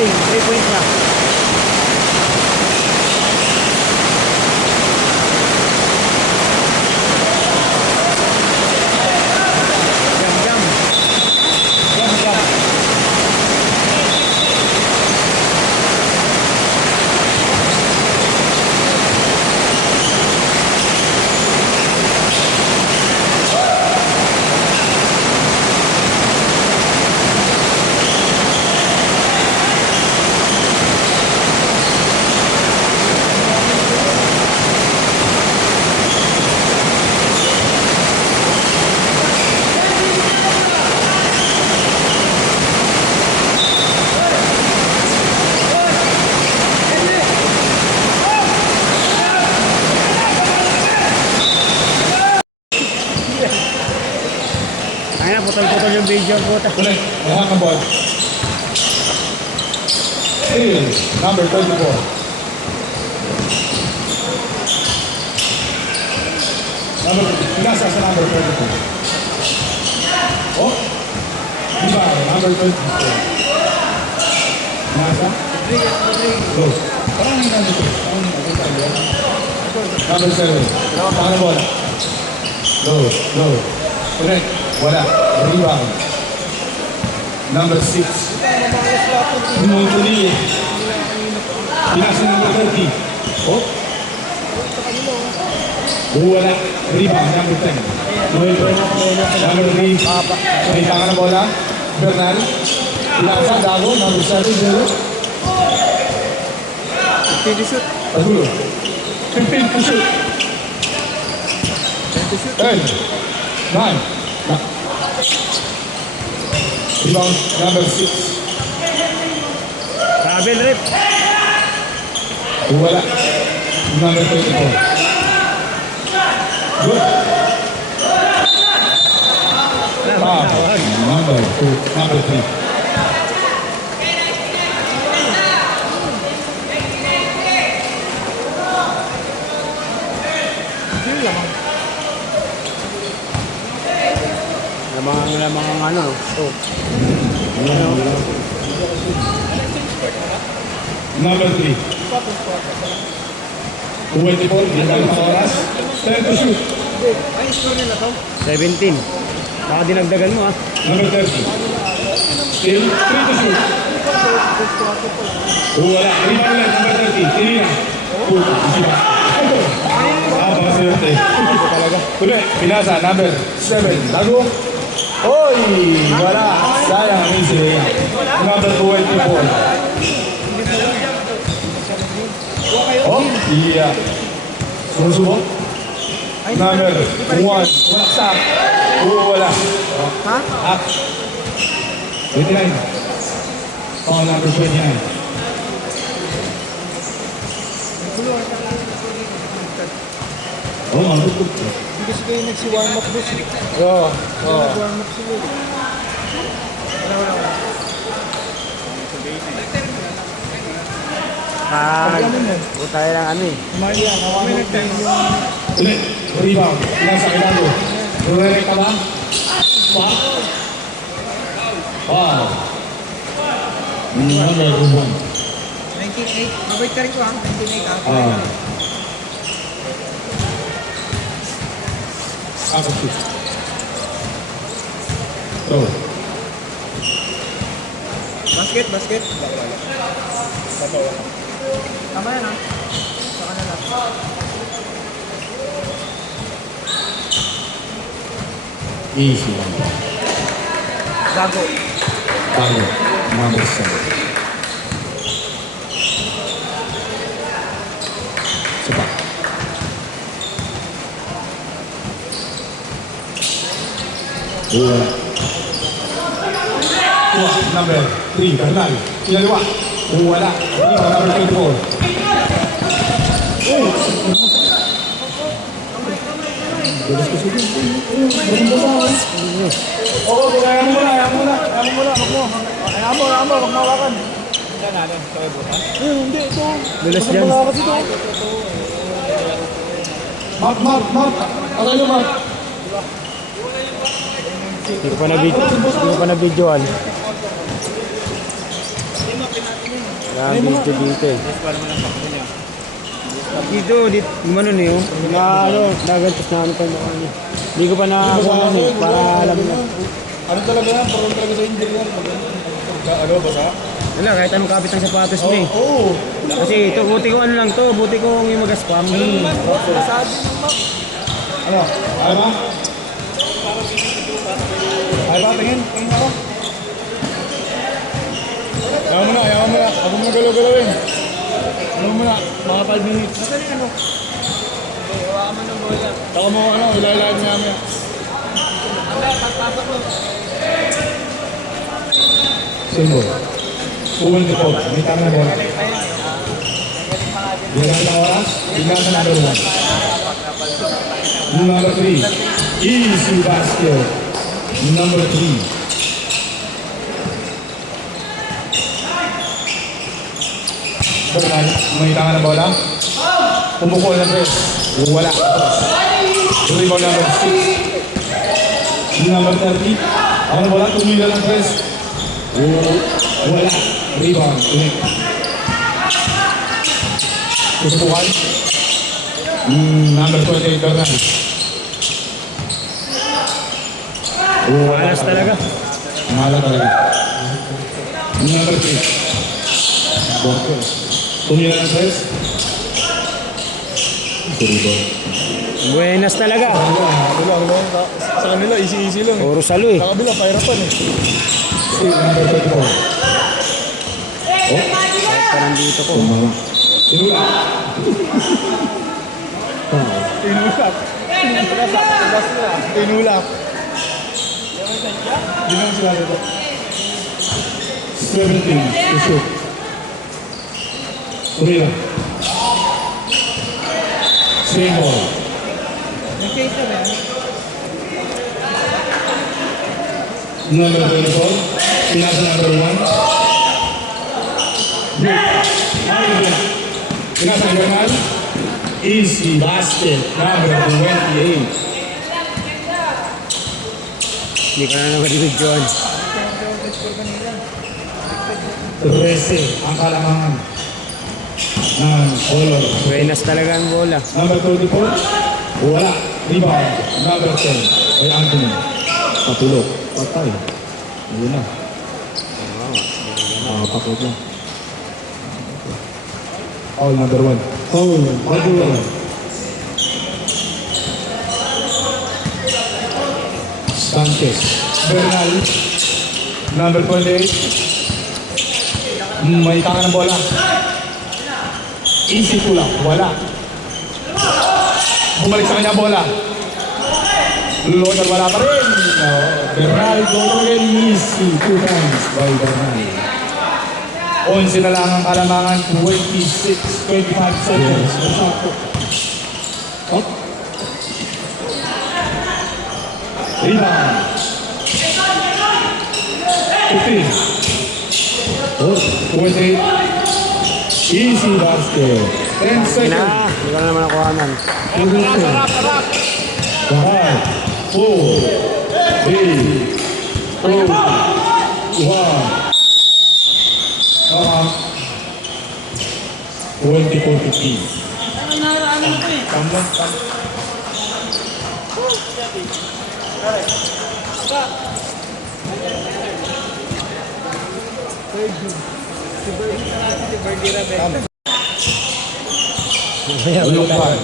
Holding, 3 points na. Putol-putol yung video po. Ulit, lahat ng ball. Steal, number 24. Pinasa sa number 24. Oh, diba, number 24. Pinasa? Close. Parang hindi namin ito. Number 7. Pakang na bola. Low. Correct. Wala. Rebound. Number 6. Pinuli. Pinasa number 30. Oh. Wala. Rebound. Number 10. Number 3. Pinita ka na bola. Bernal. Pinasa. Dago. Number 7. 0. 15 to shoot. Patulo. 15 to shoot. 10. 9. Rebound number 6. Travel rip. Wala. Number 24. Good. Number 2. Number 3. Mga ano. Oh. Number 3. 24. Ginagawa ng oras. 10 to shoot. 17. Baka dinagdagan mo, ha. Number 30. Still 3 to shoot. Wala. Rebound lang. Number 30. Tinina. Baka swerte. Ulit. Pinasa. Number 7. Lago. Oy! Wala! Sayang ang easy. Number 24. Oh, iya. Sumusubok. Number 1. Wasak. Wala. Ha? Up. 29. Oh, number 29. Oh, malutok. Hindi kasi kayo nagsi-warm up boss. Oo. Nag-warm up sila. Wala. Puta lang ano eh. Maria, nawamin nag-time yung... Ulit. Rebound. Nasa kilalo. Rurere ka ba? Pa? Wow. Number 1. 19-8. Mabait ka rin ko ha. 19-8 ha. Up to shoot. Throw. Basket. Tama yan ha. Saka na lang. Easy lang. Bago. Number 7. Sepak. Dua. Number 3. Bernal. Kinaliwa. Wala. Number 24. Oo, kaya mo muna. Kaya mo, wag mawakan. Hindi, ito. Bilas dyan. Mark. Aray nyo, Mark. Hindi ko pa na-videoan. Wala dito dito eh. Dito, gumano na yun. Nagantos na ano pa yung ano. Hindi ko pa nakakuha eh, para alam na. Ano talaga yan? Parang talaga sa injury yan. Ano, basa? Wala, kahit anong kapit ng sapatos mo eh. Oo. Kasi ito, buti ko ano lang to, buti ko yung mag-spam. Ano? Ayaw ba? Ayaw ba? Tingin ako. Ayaw mo na. Ako mo galaw-galawin. Ano mo na? Mga 5 minutes. Masali ano? Hawakan mo ng bola. Saka mo ilalaan mo namin. Pagpasok mo. Symbol. Uwan ni Pog. May tama na bola. Bilang na oras. Bilang na number 1. Number 3. Easy basket. Number 3. Bernal, may tangan na bola. Pumukol na tres. Wala. Rebound number 6. Number 30. Ano bola? Tumila ng tres. Wala. Rebound. Ulit. Susubukan. Number 28, Bernal. Malas talaga. Mahala talaga. Number 3. Borkel. Tumila ng tres. Rebound. Buenas talaga. Sa kanila, easy lang. Puro salo eh. Sa kabila, pahirapan eh. Number 34. Kahit parang dito ko. Tinulak. Tinulak. Di naman sila dito. 17. To shoot. Tumila. Same ball. Nag-chase ka ba yan? Number 24. Pinasa number 1. Pinasa number 1. Easy basket. Number 28. Hindi ka na naman dinidyoan. 13 ang kalamangan ng color. Buenas talaga ang bola. Number 34. Wala. Rebound. Number 10. Ay Anthony. Patulog. Patay. Ayun na. Pakot lang. Foul number 1. Foul number 1. Sanchez. Bernal. Number 28. May tangan ng bola. Easy pull up. Wala. Bumalik sa kanya bola. Loader wala pa rin. Bernal goal again. Easy. 2 times by Bernal. 11 na lang ang kalamangan. 25 seconds. Up. Rebound. 15. 28. Easy basket. 10 seconds. Hindi ka na naman nakuhanan. 5, 4, 3, 2, 1. 24-15.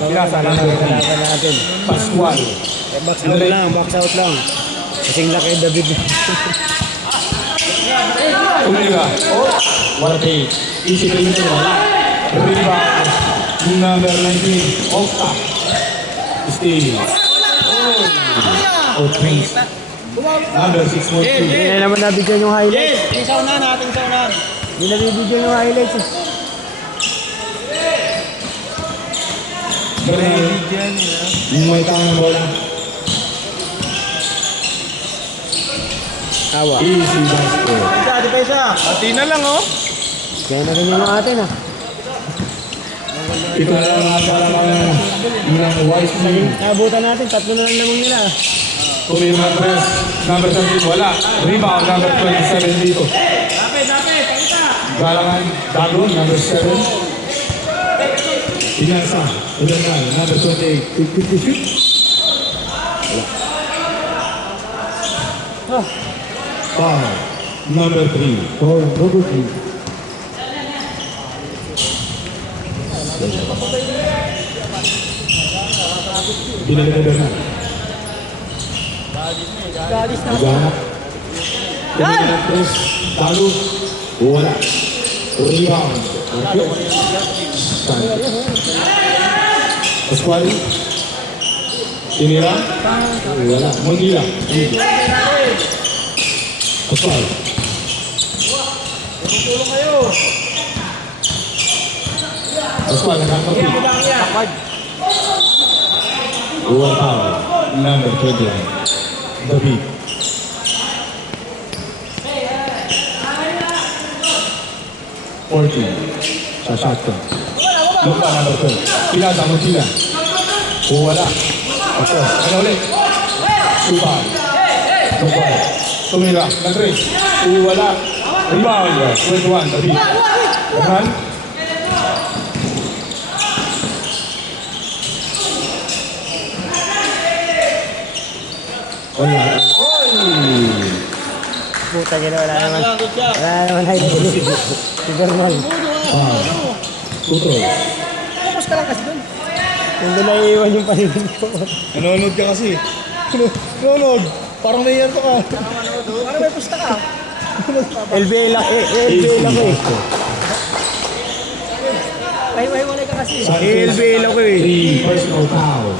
Pinasa lang natin. Pascual. Box out lang, box out lang. Kasing laki David. Umiga. What a easy to use. Rebound. Number 19. Okta. Steal. Oh, twins. Number 6.2. Hindi na naman nabigyan yung highlights. Isaw na natin, isaw na. Hindi na nabibigyan yung highlights eh. Bernal. May tangang bola. Awa. Easy basket. Di pa isa. Pati na lang oh. Kaya na rin yung atin ah. Ito na lang ang kalamangan ng Wise team. Naabutan natin, 3 na lang lamang nila. Pumirma press. Number 17, wala. Rebound, number 27 dito. Dapat, pakita. Galangan, Dagon, number 7. Pinasa, Bernal, number 28. Quick shoot. Foul, number 3. Foul, number 3. Binalik na Bernal. Galis na. Naghanap. Pinalik ng press. Talo. Wala. Rebound. Pasquale. Tinira. Wala. Manila. Pasquale. Tulong kayo. Pasquale nakakapit. Lang yan. One foul. Number 21. David. Sa shotgun. Lumpa number 12. Pinasa mo sila. Wala. Ako. Ano ulit? Subal. Subal. Tumira. Nag-3. Wala. Rebound. 21. David. Bernal. Wala. Puta gila, wala naman. Good job. Wala naman highlight. Si Bernal. Control. Tapos ka lang kasi doon. Yung doon naiiwan yung paningin ko. Nanonood ka kasi. Nanonood. Parang naiyanto ka. Parang may pusta ka. LBA lang, LBA lang ko eh. Wala ka kasi. LBA lang ko eh. 3 personal foul.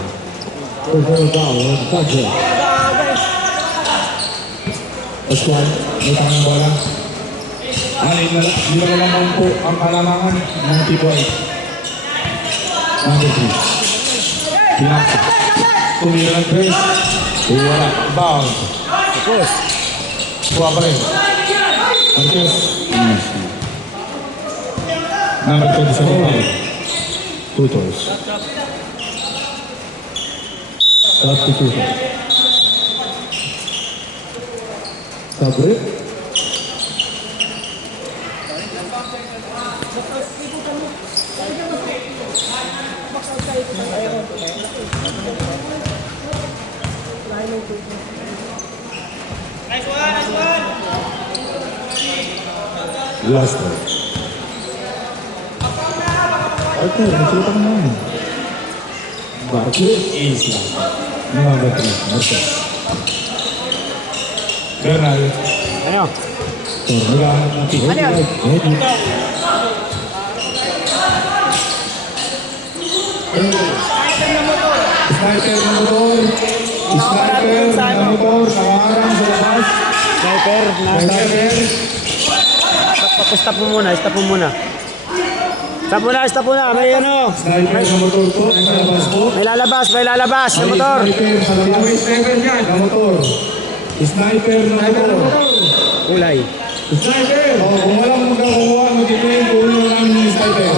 Personal foul. Toucher. Pascual, may tangang bola. Hindi na lang po ang kalamangan ng T-Boy. Number 3. Pinasa. Tumira ng press. Wala. Bound. Tapos. Kuha pa rin. Marquez. Number 27. Tutors. Substitution. Sabre. Last one. Okay, nakita ko naman. Barkley is last. Number 3. Marquez. Bernal. Ano? Naghahanap ng pick. Ano yan? Sniper ng motor. Sniper ng motor. Nakaharang sa labas. Sniper, nasa. Stop mo muna, stop mo muna. Stop muna, may ano. Sniper ng motor po. Sa labas po. May lalabas na motor. Sniper sa labas. Sniper yan. Ng motor. Sniper ng motor. Kulay. Sniper! Kung walang magkakuha, mag-depend kung ano namin yung sniper.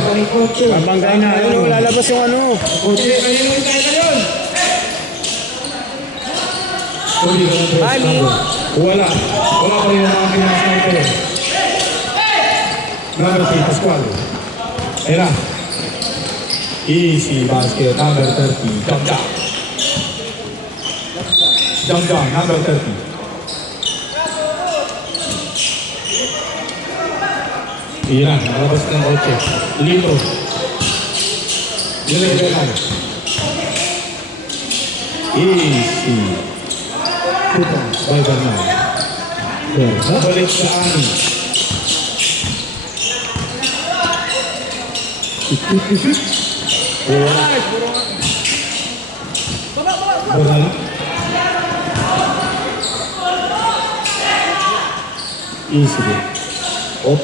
Babanggay na, ano, lalabas yung ano. Okay, kayo yung sniper yun! Hindi ka ng press. Wala. Wala pa rin yung mga pinaka-sniper. Number 3, Pascual. Ayun na. Easy basket, number 30. Jump, number 30. Iyan, nalabas ng kotse. Litro. Yun ang Bernal. Easy. Putang by Bernal. Balik sa ani. Shoot. Bernal. Easy. Op.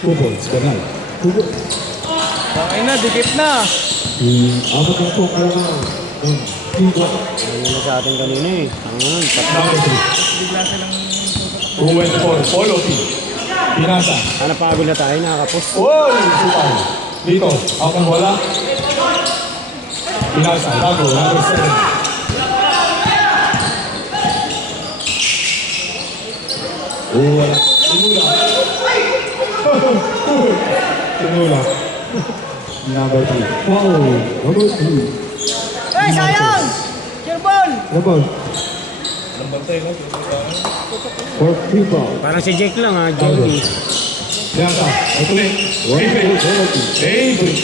Pupols, Bernal. Pupols. Ay na, dikit na. Abot na po kalamangan. Tigo. Ano na sa atin kanina eh. Tangan, Number 3. Bigla silang... 2-4. Follow P. Pinasa. sana pagod na tayo, nakakapos. Oy! Supal. Dito. Ako ang wala. Pinasa. Bago. Number 7. Wala. Timula. Timula. Number 3. Foul. Number 3. Hey, sayang! Kirbon! Double. Lambantay ko. For free ball. Parang si Jake lang ha, Jody. Bianca. Ito ulit. Avery.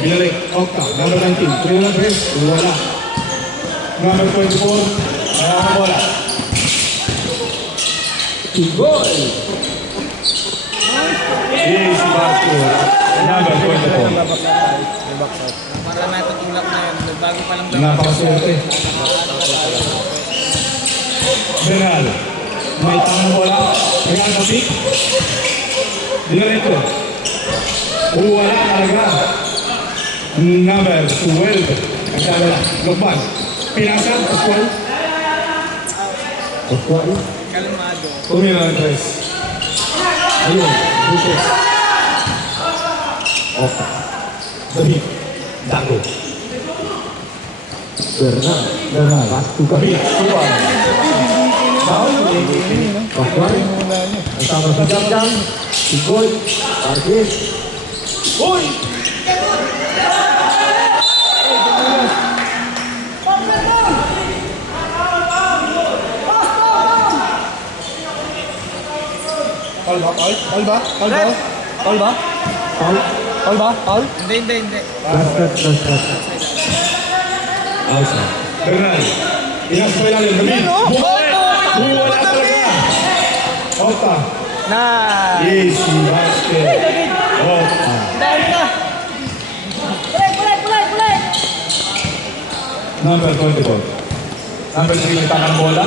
Binalik. Octa. Number 19. 3 na 3. Wala. Number 24. Kaya ang bola. Goal! Easy basket. Number 24. Para natutulak na yun. Bago pa lang Napakaswerte. Benal. May tamang bola. Kaya ang kapit. Dinarito. Wala talaga. Number 12. Nagdala. Lokban. Pinasal. Pascual. Pascual. kalmado. Tumira ng 3. Ayun. Dito. Opa. David. Dago. Bernal. David. Tuan. Pascual. Kasama sa Jamjam. Si Gold. Marquez. Uy! Paul ba? Paul ba? Paul ba? Paul ba? Foul. Paul ba? Paul? Hindi. Last. Outside. Bernal. Inasa sa ilalim. David. Buhay! Wala talaga. Opa. Na! Easy basket. Opa. Dahil ka! Pulay! Number 24. Number 3 yung tangang bola.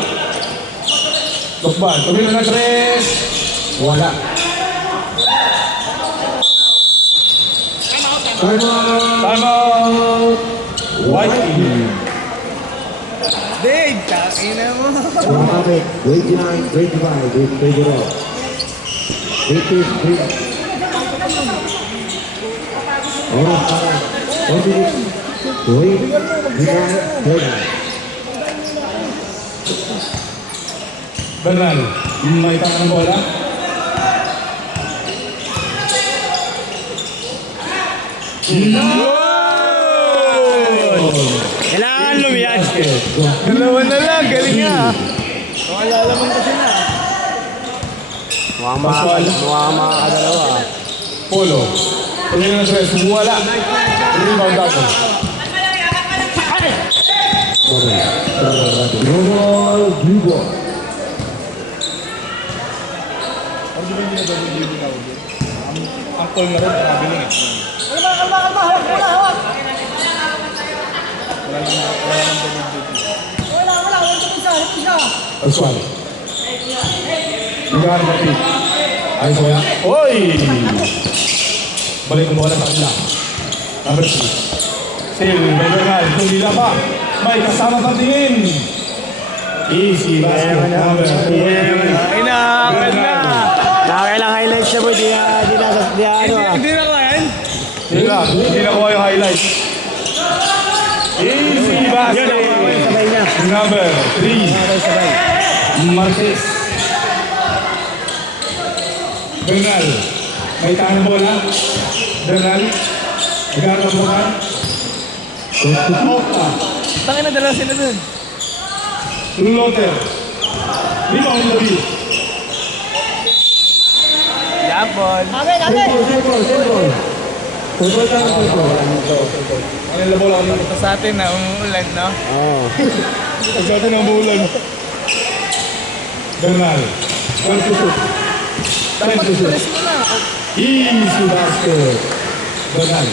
Lokban. Tumira ng 3. Wala. Time out. White team. Dave! Takina mo! Traffic. 29, 25. With Pedro. 83. Oras para. 1 minute. Wait. Bernal. Bernal. May tangang bola. Kailangan lumiyan. Dalawa na lang, galing nga. Malalaman kasi na. Mukhang makakadalawa. Polo. Tumira ng 3. Wala. Rebound ako. Global Global. Ano ba yung ginagawa yung tawag yun? Ang call na rin, mabiling eh. Kalma! Hawak! Wala nang WWD. Wala! Isa! Pascual. Lugar ng pick. Ayos ko yan. Oy! Balik ang bola sa kanila. Number 3. Still, may Bernal. Tumila pa. May kasama sa tingin. Easy basket. Number 3. Inaangat na! Nakakailang highlights na po. Di ano ah. Hindi na ko yan? Hindi na kuha yung highlight. Easy Yun, basket. nakuha yung sabay niya. Number 3. Marquez. Bernal. May tangang bola. Bernal. Nagkakaroon mo ka. Opa. Tangin na dalawa sila dun. Loter. Rebound David. Yapon. Temple. Ano yung labola kami? Ito sa atin na umuulan, no? Oo. Pag sa atin ang buulan. Bernal. 12 to shoot. 10 to shoot. Press mo na. Easy basket. Bernal.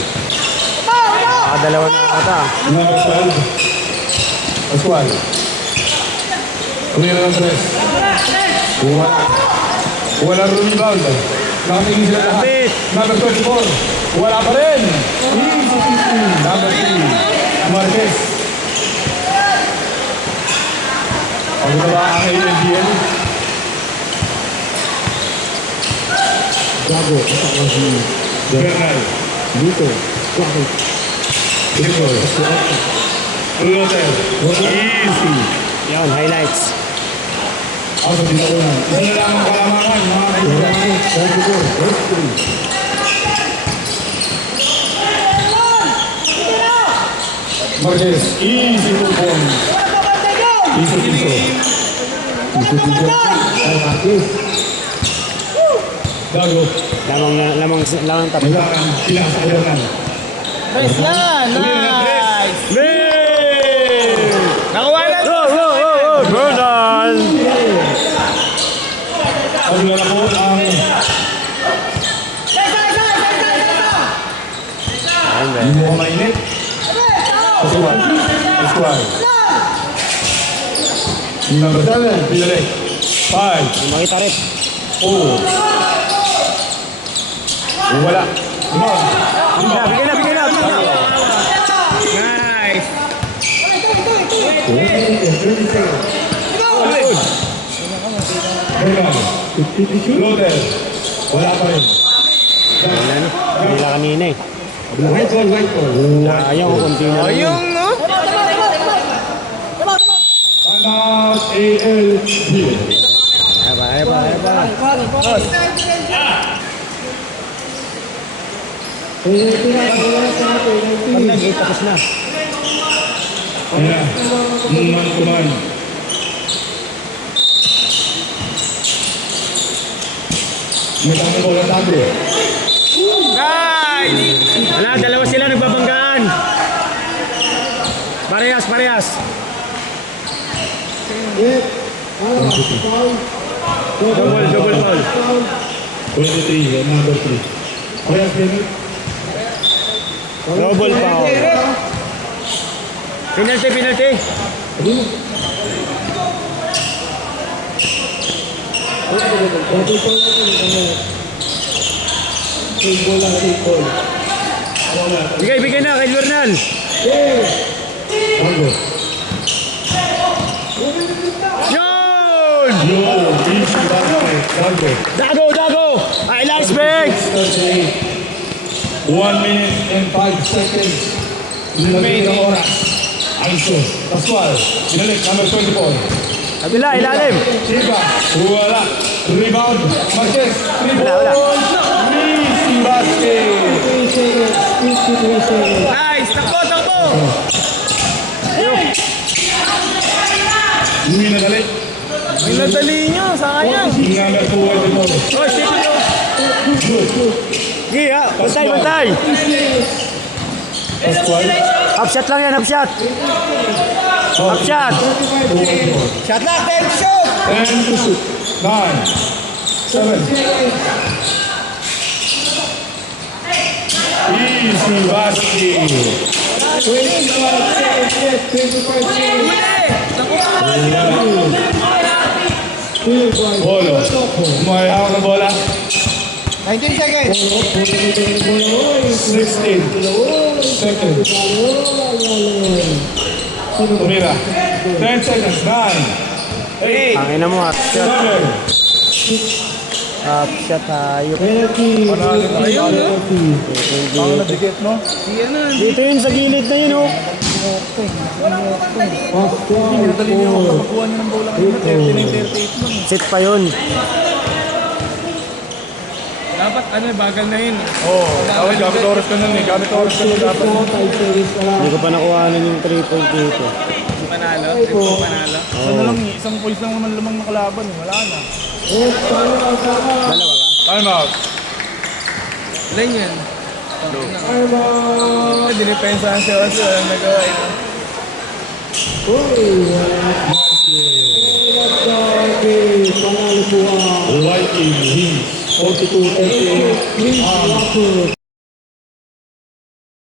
Nakadalawa na ata. Number 12. Pascual. Tumira ng 3. Wala rebound. Nakatingin sila lahat. Kapit. Number 24. Wala pa rin. Easy 15. Number 3. Marquez. Pag ito ba ang ANBL? Gago. Kasama si Bernal. Dito. Traffic. Nicol. Loter. Easy. Yan, highlights. Out of Pinakunan. Isa na lang ang kalamangan, mga kaibigan. Marquez, easy 2 points. Piso. Gago. Lamang tapos. Kailangan sila sa kailangan. Nice yan! Nice! Nakuha na! Bernal! Pagula na po ang hindi mo mainit. Pascual. Number 7, Pilare. 5, Makita rin. 4. Wala. Bigyan na. Nice! Loader. Wala pa rin. Kanila kanina eh. White ball. Ayaw ko konti na lang. Yung, no? Timeout ALB. Ayaw pa. Pag nag-8 tapos na. Ayan. Man to man. May bola tago. Nice! Wala, dalawa sila nagbabanggaan. Parehas. Double foul. 23, number 3. Kaya pinit. Double foul. Penalty. Bigay na kay Bernal. Tago. Yun! Easy basket. Tago. Dago! I like specs! 1 minute and 5 seconds. Remaining oras. Aiso. Pascual. Binalik. Number 24. Kabila, ilalim. Chiba. Wala. Rebound. Marquez. 3 Wala. points. Easy basket. Nice! Takbo! Hindi na dali. May nadali nyo, sayang! Number 2. Oh, shit ito! Sige, bantay. Pascual. Upshot lang yan, upshot. Upshot. Shot lock, then shoot! 10, 9, 7. Easy basket. Bolo. May hawak ng bola. 19 seconds! 16 seconds. Tumira. 10 seconds. 9, 8, Angin na mo, upshot. 7. Upshot tayo. Ayun, no? Dito yun, sa gilid na yun, oh. Sit pa yun. Dapat, bagal na yun. Dapat gamit oras ka nun eh. Gamit oras ka nun dapat. Hindi ko pa nakuhanan yung 3 point dito. Panalo, triple panalo. Isang points lang naman lamang nakalaban. Wala na. Dalawa ba? Time out. Ilan yan? Dinipensahan siya kasi walang nagawa ito. White Eagles. 42-38.